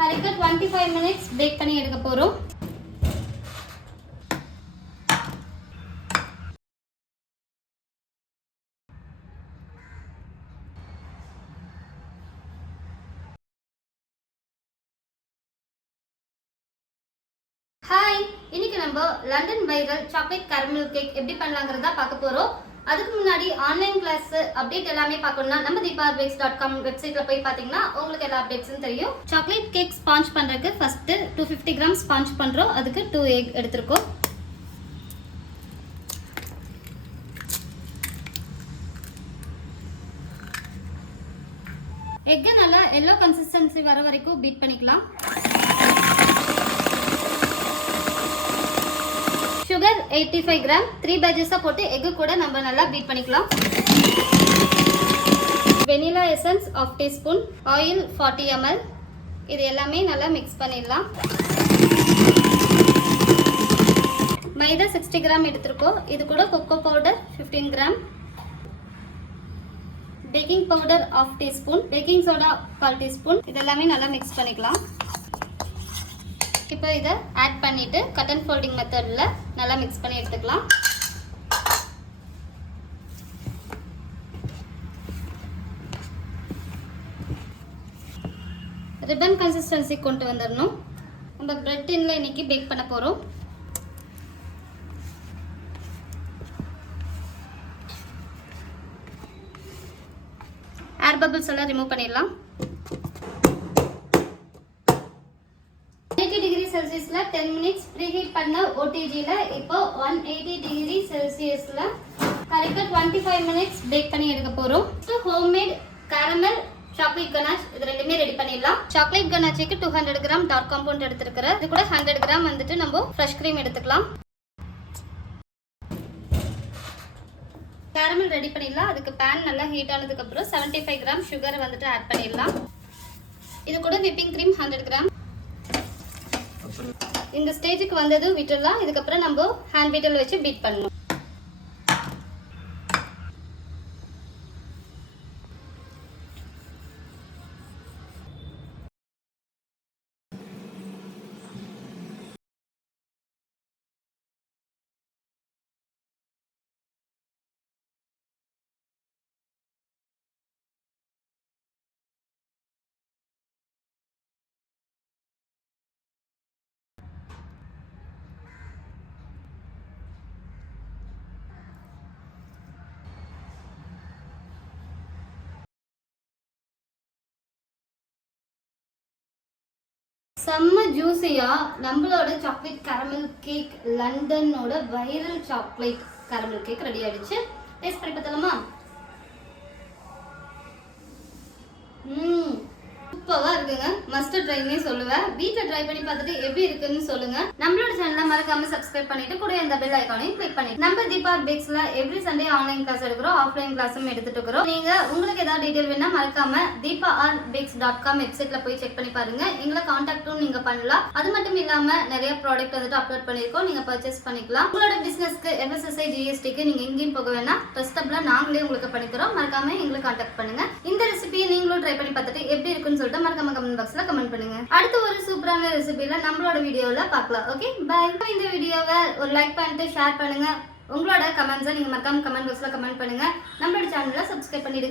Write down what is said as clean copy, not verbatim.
கரெக்டாக 25 minutes back பண்ணி எடுக்க போகிறோம். ஹாய், இன்னைக்கு நம்ம London viral chocolate caramel cake எப்படி பண்ணலாங்கிறத பார்க்க போறோம். அதுக்கு முன்னாடி ஆன்லைன் கிளாஸ் அப்டேட் எல்லாமே பார்க்கணும்னா நம்ம deepaarbakes.com வெப்சைட்ல போய் பார்த்தீங்கன்னா உங்களுக்கு எல்லா அப்டேட்ஸும் தெரியும். சாக்லேட் கேக் ஸ்பாஞ்ச் பண்றதுக்கு ஃபர்ஸ்ட் 250 கிராம் ஸ்பாஞ்ச் பண்றோம். அதுக்கு 2 எக் எடுத்துருக்கோம். எக்கை நல்லா எல்லோ கன்சிஸ்டன்சி வர வரைக்கும் பீட் பண்ணிக்கலாம். சுகர் 85 கிராம் 3 பேட்சஸா போட்டு எக்கு கூட நம்ம நல்லா பீட் பண்ணிக்கலாம். Vanilla essence 1/2 teaspoon, oil 40 ml. இது எல்லாமே நல்லா மிக்ஸ் பண்ணிடலாம். மைதா 60 கிராம் எடுத்துருக்கோம். இது கூட cocoa powder 15 gram, baking powder 1/2 teaspoon, baking soda 1/4 teaspoon. இதெல்லாமே நல்லா மிக்ஸ் பண்ணிக்கலாம். இப்போ இதை ஆட் பண்ணிட்டு கட் அண்ட் ஃபோல்டிங் மெத்தட்ல நல்லா மிக்ஸ் பண்ணி எடுத்துக்கலாம். ரிப்பன் கன்சிஸ்டன்சி கொண்டு வந்துடணும். நம்ம பிரெட் டின்ல இன்னைக்கு பேக் பண்ண போறோம். ஏர் பபிள்ஸ் எல்லாம் ரிமூவ் பண்ணிடலாம். 80 டிகிரி செல்சியஸ்ல 10 மினிட்ஸ் ப்ரீஹீட் பண்ண ஓடிஜில இப்போ 180 டிகிரி செல்சியஸ்ல கரெக்டா 25 மினிட்ஸ் பேக் பண்ணி எடுக்க போறோம். ஹோம்மேட் கேரமல் சாக்லேட் கனாஷ் இது ரெண்டுமே ரெடி பண்ணிடலாம். சாக்லேட் கனாச்சுக்கு 200 கிராம் டார்க் காம்பவுண்ட் எடுத்துக்கிறேன். இது கூட 100 கிராம் வந்துட்டு நம்ம ஃப்ரெஷ் க்ரீம் எடுத்துக்கலாம். கேரமல் ரெடி பண்ணிடலாம். அதுக்கு பேன் நல்லா ஹீட் ஆனதுக்கு அப்புறம் 75 கிராம் சுகர் வந்துட்டு ஆட் பண்ணிடலாம். இது கூட விப்பிங் க்ரீம் 100 கிராம். இந்த ஸ்டேஜுக்கு வந்ததும் விட்டுடலாம். இதுக்கப்புறம் நம்ம ஹேண்ட் பீட்டர் வச்சு பீட் பண்ணணும். செம்ம ஜூஸியா நம்மளோட சாக்லேட் கேரமல் கேக் லண்டனோட viral chocolate caramel cake ready ஆயிடுச்சு. டேஸ்ட் பண்ணி பார்த்தலாமா? சூப்பரா இருக்குங்க. மஸ்ட் ட்ரைனே சொல்லுவேன். வீட்ல ட்ரை பண்ணி பார்த்துட்டு எப்படி இருக்குன்னு சொல்லுங்க. நம்மளோட சேனலை மறக்காம சப்ஸ்கிரைப் பண்ணிட்டு கூட இந்த பெல் ஐகானையும் கிளிக் பண்ணி நம்ம deepaarbakesல எவ்ரி சண்டே ஆன்லைன் கிளாஸ் எடுக்கிறோம், ஆஃப்லைன் கிளாஸும் எடுத்துட்டு இருக்கிறோம். நீங்க உங்களுக்கு ஏதாவது டீடைல் வேணா மறக்காம deepaarbakes.com வெப்சைட்ல போய் செக் பண்ணி பாருங்க. எங்களை கான்டாக்டும் நீங்க பண்ணலாம். அது மட்டும் இல்லாம நிறைய ப்ராடக்ட் வந்துட்டு அப்லோட் பண்ணிருக்கோம். நீங்க பர்ச்சேஸ் பண்ணிக்கலாம். உங்களோட பிசினஸ்க்கு FSSAI GSTக்கு நீங்க எங்கேயும் போக வேணாம். ட்ரஸ்டபிளா நாங்களே உங்களுக்கு பண்ணிக்கிறோம். மறக்காம எங்களை கான்டாக்ட் பண்ணுங்க. இந்த ரெசிபியை நீங்களும் ட்ரை பண்ணி பார்த்துட்டு எப்படி இருக்குன்னு சொல்லிட்டு மறக்காம கமெண்ட் பாக்ஸ்ல கமெண்ட் பண்ணுங்க. அடுத்து ஒரு சூப்பரான ரெசிபில நம்மளோட வீடியோல பார்க்கலாம். Okay bye. இந்த வீடியோவை ஒரு லைக் பண்ணிட்டு ஷேர் பண்ணுங்க. உங்களோட கமெண்ட்ஸை நீங்க மறக்காம கமெண்ட் பாக்ஸ்ல கமெண்ட் பண்ணுங்க. நம்மளோட சேனலை சப்ஸ்கிரைப் பண்ணிடுங்க.